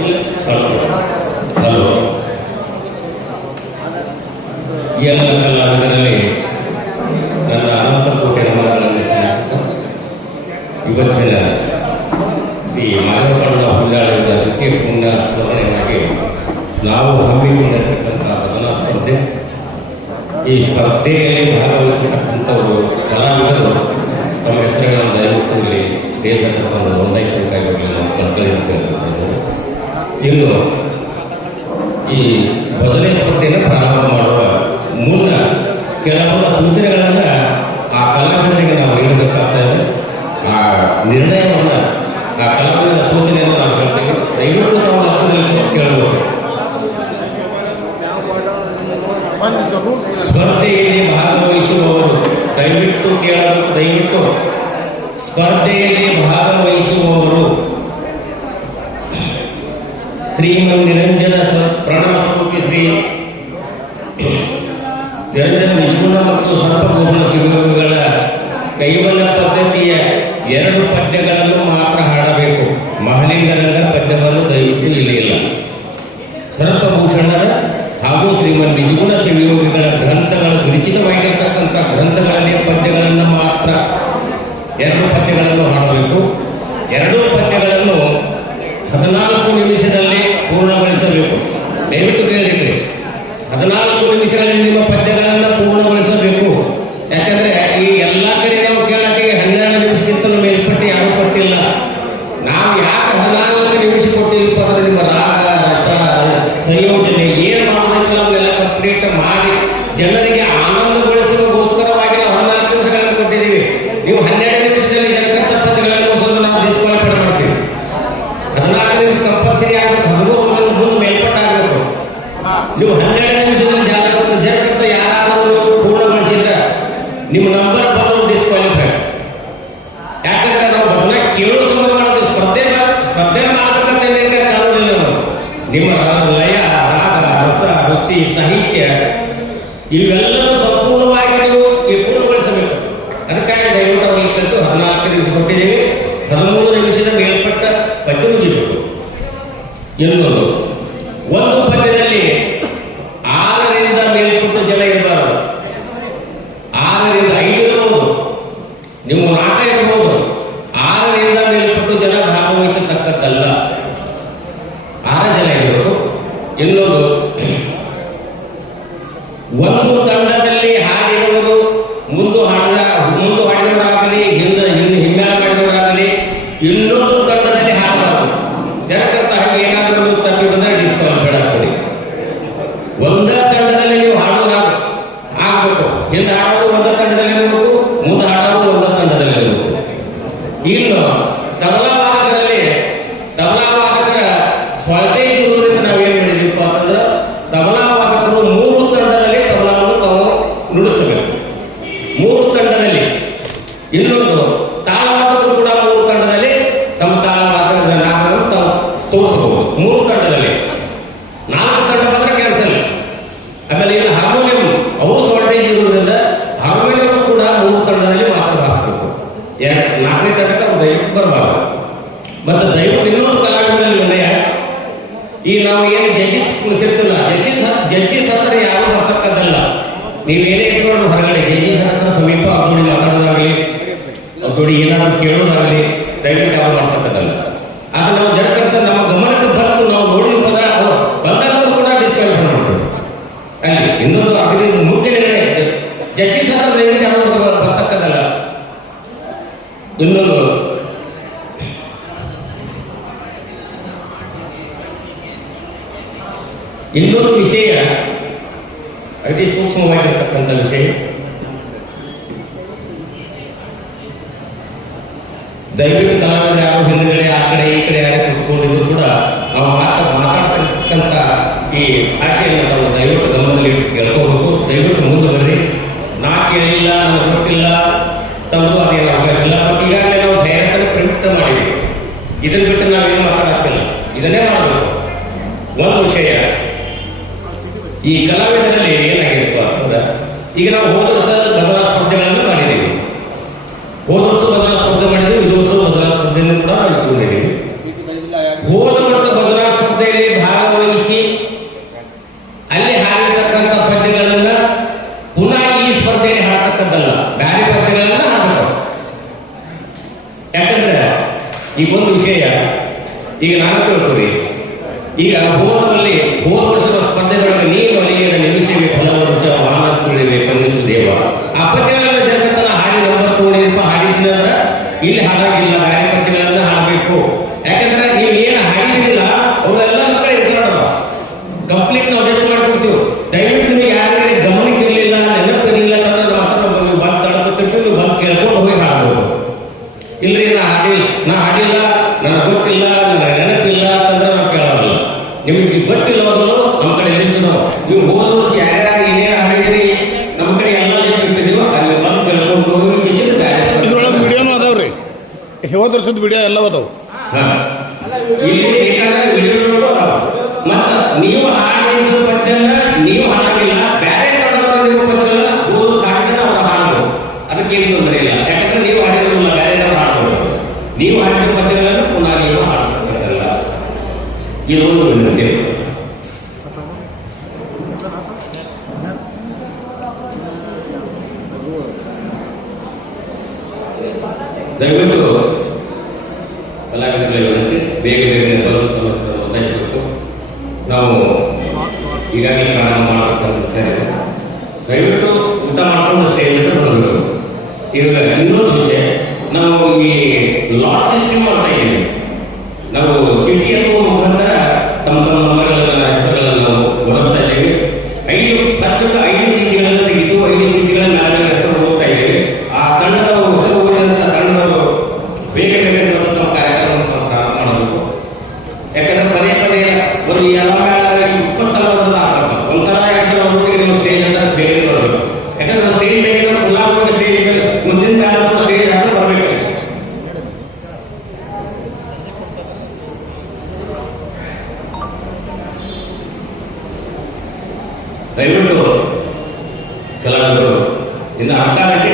Hello, ಎಲ್ಲ ಕಲಾವಿದರಲ್ಲಿ ನನ್ನ ಅನಂತ ಕೋಟಿ ನಮನಗಳನ್ನು ಸಲ್ಲಿಸುತ್ತಾ ಇವತ್ತಿನ ಈ ಮಾನವಕರಣ ಹುಲ್ಲಾಳದ ದ್ವಿತೀಯ ಪುಣ್ಯ ಸ್ಮರಣೆಯಾಗಿ ನಾವು ಹಮ್ಮಿಕೊಂಡಿರ್ತಕ್ಕಂಥ ಭಜನಾ ಸ್ಪರ್ಧೆ, ಈ ಸ್ಪರ್ಧೆಯಲ್ಲಿ ಭಾಗವಹಿಸಿರ್ತಕ್ಕಂಥವರು ಕಲಾವಿದರು ತಮ್ಮ ಹೆಸರುಗಳನ್ನು ದಯವಿಟ್ಟು ಇಲ್ಲಿ ಸ್ಟೇಜ್ ಹತ್ತಿರ ನೋಂದಾಯಿಸಬೇಕಾಗಿ ನಾವು ಕಲ್ಪನೆ. ಇನ್ನು ಈ ಭಜನೆ ಸ್ಪರ್ಧೆಯನ್ನು ಪ್ರಾರಂಭ ಮಾಡುವ ಮುನ್ನ ಕೆಲವೊಂದು ಸೂಚನೆಗಳನ್ನು ಆ ಕಲಾವಿದರಿಗೆ ನಾವು ನೀಡಬೇಕಾಗ್ತಾ ಇದೆ. ಆ ನಿರ್ಣಯವನ್ನು, ಆ ಕಲಾವಿದರ ಸೂಚನೆಯನ್ನು ನಾವು ಹೇಳ್ತೇವೆ. ದಯವಿಟ್ಟು ನಾವು ಲಕ್ಷ್ಯದಲ್ಲಿ ಕೇಳಬೇಕು. ಸ್ಪರ್ಧೆಯಲ್ಲಿ ಭಾಗವಹಿಸುವವರು ದಯವಿಟ್ಟು ಕೇಳಬೇಕು. ದಯವಿಟ್ಟು ಸ್ಪರ್ಧೆಯಲ್ಲಿ ಭಾಗವಹಿಸುವವರು ಶ್ರೀಮನ್ ನಿರಂಜನ ಪ್ರಣವ ಸಮಿತಿ ಶ್ರೀ ನಿರಂಜನ ನಿಜಗುಣ ಮತ್ತು ಸರ್ಪಭೂಷಣ ಶಿವಯೋಗಿಗಳ ಕೈವಲ್ಯ ಪದ್ಧತಿಯ 2 ಪದ್ಯಗಳನ್ನು ಮಾತ್ರ ಹಾಡಬೇಕು. ಮಹಲಿಂಗರಂಗರ ಪದ್ಯವನ್ನು ದಯವಿಟ್ಟು ಇಲ್ಲಿ ಇಲ್ಲ. ಸರ್ಪಭೂಷಣರ ಹಾಗೂ ಶ್ರೀಮನ್ ನಿಜಗುಣ ಶಿವಯೋಗಿಗಳ ಗ್ರಂಥಗಳು ವಿರಚಿತವಾಗಿರ್ತಕ್ಕಂಥ ಗ್ರಂಥಗಳಲ್ಲಿ ಪದ್ಯಗಳನ್ನು ಮಾತ್ರ 2 ಪದ್ಯಗಳನ್ನು ಹಾಡಬೇಕು. 2 ಪದ್ಯಗಳನ್ನು 14 ನಿಮಿಷದಲ್ಲಿ ಪೂರ್ಣಗೊಳಿಸಬೇಕು. ದಯವಿಟ್ಟು ಕೇಳಿದ್ರಿ, 14 ನಿಮಿಷಗಳಲ್ಲಿ ನಿಮ್ಮ ಪದ್ಯಗಳನ್ನು ಪೂರ್ಣಗೊಳಿಸಬೇಕು. ಯಾಕಂದ್ರೆ ಈ ಎಲ್ಲ ಕಡೆ ನಾವು ಕೇಳಕ್ಕೆ 12 ನಿಮಿಷಕ್ಕಿಂತಲೂ ಮೇಲ್ಪಟ್ಟು ಯಾರು ಕೊಟ್ಟಿಲ್ಲ. ನಾವು ಯಾಕೆ 14 ನಿಮಿಷ ಕೊಟ್ಟಿಲ್ಪ ಅಂದ್ರೆ ನಿಮ್ಮ ರಾಗ, ರಸ, ಸಂಯೋಜನೆ ಏನು ಮಾಡೋದಕ್ಕೆ ನಾವೆಲ್ಲ ಕಂಪ್ಲೀಟ್ ಮಾಡಿ ಜನರಿಗೆ ಆನಂದಗೊಳಿಸೋದಕ್ಕೋಸ್ಕರವಾಗಿ ನಾವು 14 ನಿಮಿಷಗಳನ್ನು ಕೊಟ್ಟಿದ್ದೀವಿ. ನೀವು 12 ನಿಮಿಷದಲ್ಲಿ ಜನಕರ್ತ ಪದ್ಯಗಳನ್ನು ಮುಗಿಸೋದು ನಾವು ಡಿಸ್ಕ್ವಾಲಿಫೈ ಮಾಡ್ತೀವಿ. 14 ನಿಮಿಷ ಕಂಪಲ್ಸರಿ ಆಗಬೇಕು. 13 ಮುಂದೆ ಮೇಲ್ಪಟ್ಟಾಗಬೇಕು. ನೀವು 12 ನಿಮಿಷದಲ್ಲಿ ಜನಕರ್ತ ಯಾರಾದರೂ ಪೂರ್ಣಗೊಳಿಸಿದ್ರೆ ನಿಮ್ಮ ನಂಬರ್ ಬಂದು ಡಿಸ್ಕ್ವಾಲಿಫೈಡ್. ಯಾಕಂದ್ರೆ ನಾವು ಭಜನೆ ಕೇಳೋ ಸಂಬಂಧ ಮಾಡ್ತೀವಿ. ಸ್ಪರ್ಧೆ ಮಾಡ್ಬೇಕಂತ ಕಾನೂನಿಲ್ಲ. ನಾವು ನಿಮ್ಮ ಲಯ, ರಾಗ, ರಸ, ರುಚಿ, ಸಾಹಿತ್ಯ ಇವೆಲ್ಲವೂ ಸಂಪೂರ್ಣವಾಗಿ ನೀವು ಪೂರ್ಣಗೊಳಿಸಬೇಕು. ಅದಕ್ಕಾಗಿ ದಯವಿಟ್ಟು ಅವರಿಗೆ 14 ನಿಮಿಷ ಕೊಟ್ಟಿದ್ದೀವಿ. 13 ನಿಮಿಷದ ಮೇಲ್ಪಟ್ಟ ಪದ್ಯ ಮುಗಿಬೇಕು. ಇನ್ನೊಂದು, ಒಂದು ಪದ್ಯದಲ್ಲಿ 6ರಿಂದ ಮೇಲ್ಪಟ್ಟು ಜನ ಇರಬಾರದು. 6ರಿಂದ 5 ಇರಬಹುದು, ನೀವು 4 ಇರಬಹುದು. 6ರಿಂದ ಮೇಲ್ಪಟ್ಟು ಜನ ಭಾಗವಹಿಸತಕ್ಕದ್ದಲ್ಲ. 6 ಜನ ಇರಬೇಕು. ಇನ್ನೊಂದು, ಒಂದು ತಂಡದಲ್ಲಿ ಹಾಡಿದವರು ಮುಂದೆ ಹಾಡಿದವರಾಗಲಿ, ಹಿಂಗಾಲ ಮಾಡಿದವರಾಗಲಿ ಇನ್ನೊಂದು ತಂಡದಲ್ಲಿ ಹಾಡಬಾರದು. ಜನಕರ್ತ ಹಾಗೆ ಏನಾದರೂ ತಪ್ಪಿ ಬಂದರೆ ಡಿಸ್ಕ್ವಾಲಿಫೈಡ್ ಆಗ್ತದೆ. ಒಂದೇ ತಂಡದಲ್ಲಿ ನೀವು ಹಾಡೋದು ಆಗಬೇಕು. ಹಿಂದೆ ಹಾಡೋರು ಒಂದೇ ತಂಡದಲ್ಲಿ ಇರಬೇಕು, ಮುಂದೆ ಹಾಡೋರು ಒಂದೇ ತಂಡದಲ್ಲಿ ಇರಬೇಕು. ಇನ್ನು ತಬಲಾ ವಾದಕರ ಸ್ವಾಲ್ಟೇಜ್ ಇರುವುದರಿಂದ ನಾವೇನು ಮಾಡಿದೀವಪ್ಪ ಅಂತಂದ್ರೆ ತಬಲಾ ವಾದಕರು 3 ತಂಡದಲ್ಲಿ ತಬಲಾವನ್ನು ತಾವು ನುಡಿಸಬೇಕು. 3 ತಂಡದಲ್ಲಿ. ಇನ್ನೊಂದು, ತಾಳವಾದಕರು ಕೂಡ 3 ತಂಡದಲ್ಲಿ ತಮ್ಮ ತಾಳವಾದದ ನಾದವನ್ನು ತಾವು ತೋರಿಸಬಹುದು. 3 ತಂಡದಲ್ಲಿ. 4 ತಂಡ ಬಂದ್ರೆ ಕ್ಯಾನ್ಸಲ್. ಆಮೇಲೆ ಇಲ್ಲಿ ಹಾರ್ಮೋನಿಯಂ ಅವು ಶಾರ್ಟೇಜ್ ಇರುವುದರಿಂದ ಹಾರ್ಮೋನಿಯಂ ಕೂಡ 3 ತಂಡದಲ್ಲಿ ಮಾತ್ರ ಬಾರಿಸಬೇಕು. 4ನೇ ತಂಡಕ್ಕೆ ಅವ್ರು ದಯವಿಟ್ಟು ಬರಬಾರದು. ಮತ್ತು ದಯವಿಟ್ಟು ಇನ್ನೊಂದು ಕಲಾವಿದರಲ್ಲಿ ವಿನಯ, ಈ ನಾವು ಏನು ಜಡ್ಜಸ್ ಕುಳಿಸಿರ್ತಿಲ್ಲ, ಜಡ್ಜಸ್ ಹತ್ರ ಯಾರು ಬರ್ತಕ್ಕದ್ದಲ್ಲ. ನೀವೇನೇ ಇಟ್ಕೊಂಡು ಹೊರಗಡೆ ಜಡ್ಜಸ್ ಹತ್ರ ಸಮೀಪ ಅವ್ರ ಮಾತಾಡೋದಾಗಲಿ, ಅವ್ರ ಏನಾದರೂ ಕೇಳೋದಾಗಲಿ ದಯವಿಟ್ಟು ಯಾರು ಮಾಡ್ತಕ್ಕದ್ದಲ್ಲ. ಅದು ನಾವು ಜನಕರ್ತ ನಮ್ಮ ಗಮನಕ್ಕೆ ಬಂತು, ನಾವು ನೋಡಿದ ಪದ ಅವರು ಬಂದವರು ಕೂಡ ಡಿಸ್ಕ್ವಾಲಿಫೈ ಮಾಡ್ತೀವಿ. ಅಲ್ಲಿ ಇನ್ನೊಂದು ಅಗದಿ ಮುಖ್ಯ ನಿರ್ಣಯ, ಜಡ್ಜಸ್ ಹತ್ರ ದಯವಿಟ್ಟು ಯಾರು ಬರ್ತಕ್ಕದ್ದಲ್ಲ. ಇನ್ನೊಂದು ವಿಷಯ, ಅತಿ ಸೂಕ್ಷ್ಮವಾಗಿರ್ತಕ್ಕಂಥ ವಿಷಯ, ದಯವಿಟ್ಟು ಕಲಾವಿದರು ಯಾರು ಹಿಂದುಗಡೆ ಆ ಕಡೆ ಈ ಕಡೆ ಯಾರೇ ಕೂತ್ಕೊಂಡಿದ್ರು ಕೂಡ ನಾವು ಮಾತಾಡ್ತಕ್ಕಂಥ ಈ ಭಾಷೆಯನ್ನು ನಾವು ದಯವಿಟ್ಟು ಗಮನದಲ್ಲಿ ಇಟ್ಟು ಕೇಳ್ಕೋಬೇಕು. ದಯವಿಟ್ಟು ಮುಂದೆ ಬರ್ರಿ. ನಾ ಕೇಳಿಲ್ಲ, ನನಗೆ ಗೊತ್ತಿಲ್ಲ ತಂದು ಅದೇನು ಅವಕಾಶ ಇಲ್ಲ. ಮತ್ತು ಈಗಾಗಲೇ ನಾವು ಜಾಹೀರಾತನ್ನು ಪ್ರಿಂಟ್ ಮಾಡಿದ್ದೀವಿ. ಇದನ್ನು ಬಿಟ್ಟು ನಾವೇನು ಮಾತಾಡೋಕ್ಕಿಲ್ಲ, ಇದನ್ನೇ ಮಾಡಬೇಕು. ಒಂದು ವಿಷಯ, ಈ ಕಲಾವಿದರಲ್ಲಿ ಏನಾಗಿರಪ್ಪ ಅಂದ್ರೆ, ಈಗ ನಾವು ಹೋದ ವರ್ಷ ಭಜನಾ ಸ್ಪರ್ಧೆಗಳನ್ನು ಮಾಡಿದ್ದೀವಿ. ಹೋದ ವರ್ಷ ಭಜನಾ ಸ್ಪರ್ಧೆ ಮಾಡಿದ್ದೀವಿ, ಇದು ವರ್ಷ ಭಜನಾ ಸ್ಪರ್ಧೆಯನ್ನು ಕೂಡ ನಾವು ಇಟ್ಕೊಂಡಿದ್ದೀವಿ. ಹೋದ ವರ್ಷ ಭಜನಾ ಸ್ಪರ್ಧೆ ಈಗ ನಾನು ತಿಳ್ಕೊರಿ, ಈಗ ಹೋದ ವರ್ಷದ ಸ್ಪರ್ಧೆದೊಳಗೆ ನೀನು ಅಲಿಯದ ನಿಮಿಷವೇ ಫಲವರ್ಷ ವಾಹನ ತುಳಿವೆ ಕನಿಸು ದೇವ. ಆ ಪದ್ಯಗಳನ್ನ ಜಗತ್ತನ ಹಾಡಿ ನಂಬರ್ ತಗೊಂಡಿರಪ್ಪ, ಹಾಡಿದ್ದೀನಿ ಅಂದ್ರೆ ಇಲ್ಲಿ ಹಾಡಾಗಿಲ್ಲ, ಬೇರೆ ಪದ್ಯಗಳನ್ನ ಹಾಡಬೇಕು. ಯಾಕಂದ್ರೆ ನೀವು ಏನು ಹಾಡಿದಿಲ್ಲ ಅವರೆಲ್ಲ ನಮ್ಮ ಕಡೆ ಇರ್ತಾರ, ಕಂಪ್ಲೀಟ್ ನಾವು ಲಿಸ್ಟ್ ಮಾಡಿಕೊಡ್ತೀವಿ. ದಯವಿಟ್ಟು ನಿಮಗೆ ಯಾರಿಗೆ ಗಮನಕ್ಕೆ ಇರಲಿಲ್ಲ, ನೆನಪಿರಲಿಲ್ಲ ಅಂದ್ರೆ ನಮ್ಮ ಹತ್ರ ನೀವು ಬಂದು ತಡ್ಕೊತಿರ್ತೀವಿ, ನೀವು ಬಂದು ಕೇಳ್ಕೊಂಡು ಹೋಗಿ ಹಾಡ್ಬೋದು. ಇಲ್ರಿ ನಾ ಹಾಡಿಲ್ಲ, ನನಗೆ ಗೊತ್ತಿಲ್ಲ, ನನಗೆ ನೆನಪಿಲ್ಲ ಅಂತಂದ್ರೆ ನಾವು ಕೇಳೋಲ್ಲ. ನಿಮಗೆ ಗೊತ್ತಿಲ್ಲ ಮೊದಲು ನಮ್ಮ ಕಡೆ ಲಿಸ್ಟ್ ಇದಾವೆ. ನೀವು ಹೋದ ವರ್ಷ ಯಾರ್ಯಾರು ಏನೇನು ಹಾಡಿದಿರಿ ನಮ್ಮ ಕಡೆ ಎಲ್ಲ ಲಿಸ್ಟ್ ಇಟ್ಟಿದ್ದೀವೋ ಅಲ್ಲಿ ಬಂದು ಕೇಳ್ಕೊಂಡು ಹೋಗಿ ಇದ್ರೊಳಗೆ ವಿಡಿಯೋನು ಅದಾವ್ರಿ, ಹೋದ ವರ್ಷದ ವಿಡಿಯೋ ಎಲ್ಲ ಅದಾವ. ಇಲ್ಲಿ ಬೇಕಾದ್ರೆ ವಿಡಿಯೋಗಳು ಅದಾವ. ಮತ್ತು ನೀವು ಹಾಡಿದ ಪದ್ಯನ ನೀವು ಹಾಡಂಗಿಲ್ಲ, ಬೇರೆ ಕನ್ನಡದವರು ನಿಮ್ಮ ಪದ್ಯಗಳನ್ನ ಹೋದ ಹಾಡಿದ್ರೆ ಅವರು ಹಾಡಬಹುದು, ಅದಕ್ಕೇನು ತೊಂದರೆ ಇಲ್ಲ. ಯಾಕಂದ್ರೆ ನೀವು ಹಾಡಿರೋದಿಲ್ಲ, ಬೇರೆದವ್ರು ಹಾಡಬಹುದು. ನೀವು ಹಾಡಿದ ಪದ್ಯಗಳನ್ನು ಪುನಃ ನೀವು ಹಾಡಬೇಕಾಗಲ್ಲ. ಇದು ಒಂದು ವಿನಂತಿ. ದಯವಿಟ್ಟು ಕಲಾವಿದರಿಗೆ ವಿನಂತಿ, ಬೇಗ ಬಂದು ತಮ್ಮ ಒತ್ತಾಯಿಸಬೇಕು. ನಾವು ಈಗಾಗಲೇ ಪ್ರಾರಂಭ ಮಾಡಬೇಕಂತ ವಿಚಾರ ಇದೆ. ದಯವಿಟ್ಟು ಊಟ ಮಾಡಿಕೊಂಡು ಸ್ಟೇಜ್ ಬರಬೇಕು. ಈಗ ಇನ್ನೊಂದು ವಿಷಯ, ನಾವು ಈ ಲಾಟ್ ಸಿಸ್ಟಮ್ ಮಾಡ್ತಾ ಇದ್ದೀವಿ. ನಾವು ಚೀಟಿ ಎತ್ತುವ ಮುಖಾಂತರ ತಮ್ಮ ನಂಬರ್ಗಳನ್ನ ಹೆಸರುಗಳನ್ನು ನಾವು ಹೊರಡ್ತಾ ಇದ್ದೀವಿ. 5 ಚೀಟಿಗಳನ್ನು ತೆಗೆದು 5 ಚೀಟಿಗಳ ಮೇಲೆ ಹೆಸರು ಹೋಗ್ತಾ ಇದ್ದೀವಿ. ಆ ತಂಡದ ಹೆಸರು ಹೋದಂತ ತಂಡದವರು ಬೇಗ ತಮ್ಮ ಕಾರ್ಯಕ್ರಮವನ್ನು ನಾವು ಪ್ರಾರಂಭ ಮಾಡಬೇಕು. ಯಾಕಂದ್ರೆ ಪದೇ ಒಂದು ಎಲ್ಲ 20 ಸಲ ಬರೋದು ಆಗ್ತದೆ. ಒಂದ್ಸಲ 2 ಸಲ ಹೋಗ್ಬಿಟ್ಟು ನೀವು ಸ್ಟೇಜ್ ಅಂತ ಬೇಗ ಬರಬೇಕು. ಯಾಕಂದ್ರೆ ಸ್ಟೇಜ್ ತೆಗೆದ್ರೆ ಗುಲಾಬಿ ಸ್ಟೇಜ್ ಮುಂದಿನ ಮೇಲೆ ಸ್ಟೇಜ್ ಹಾಕಿ ಬರಬೇಕು. ದಯವಿಟ್ಟು ಕಲಾವಿದರು ಇನ್ನು 10 ಗಂಟೆ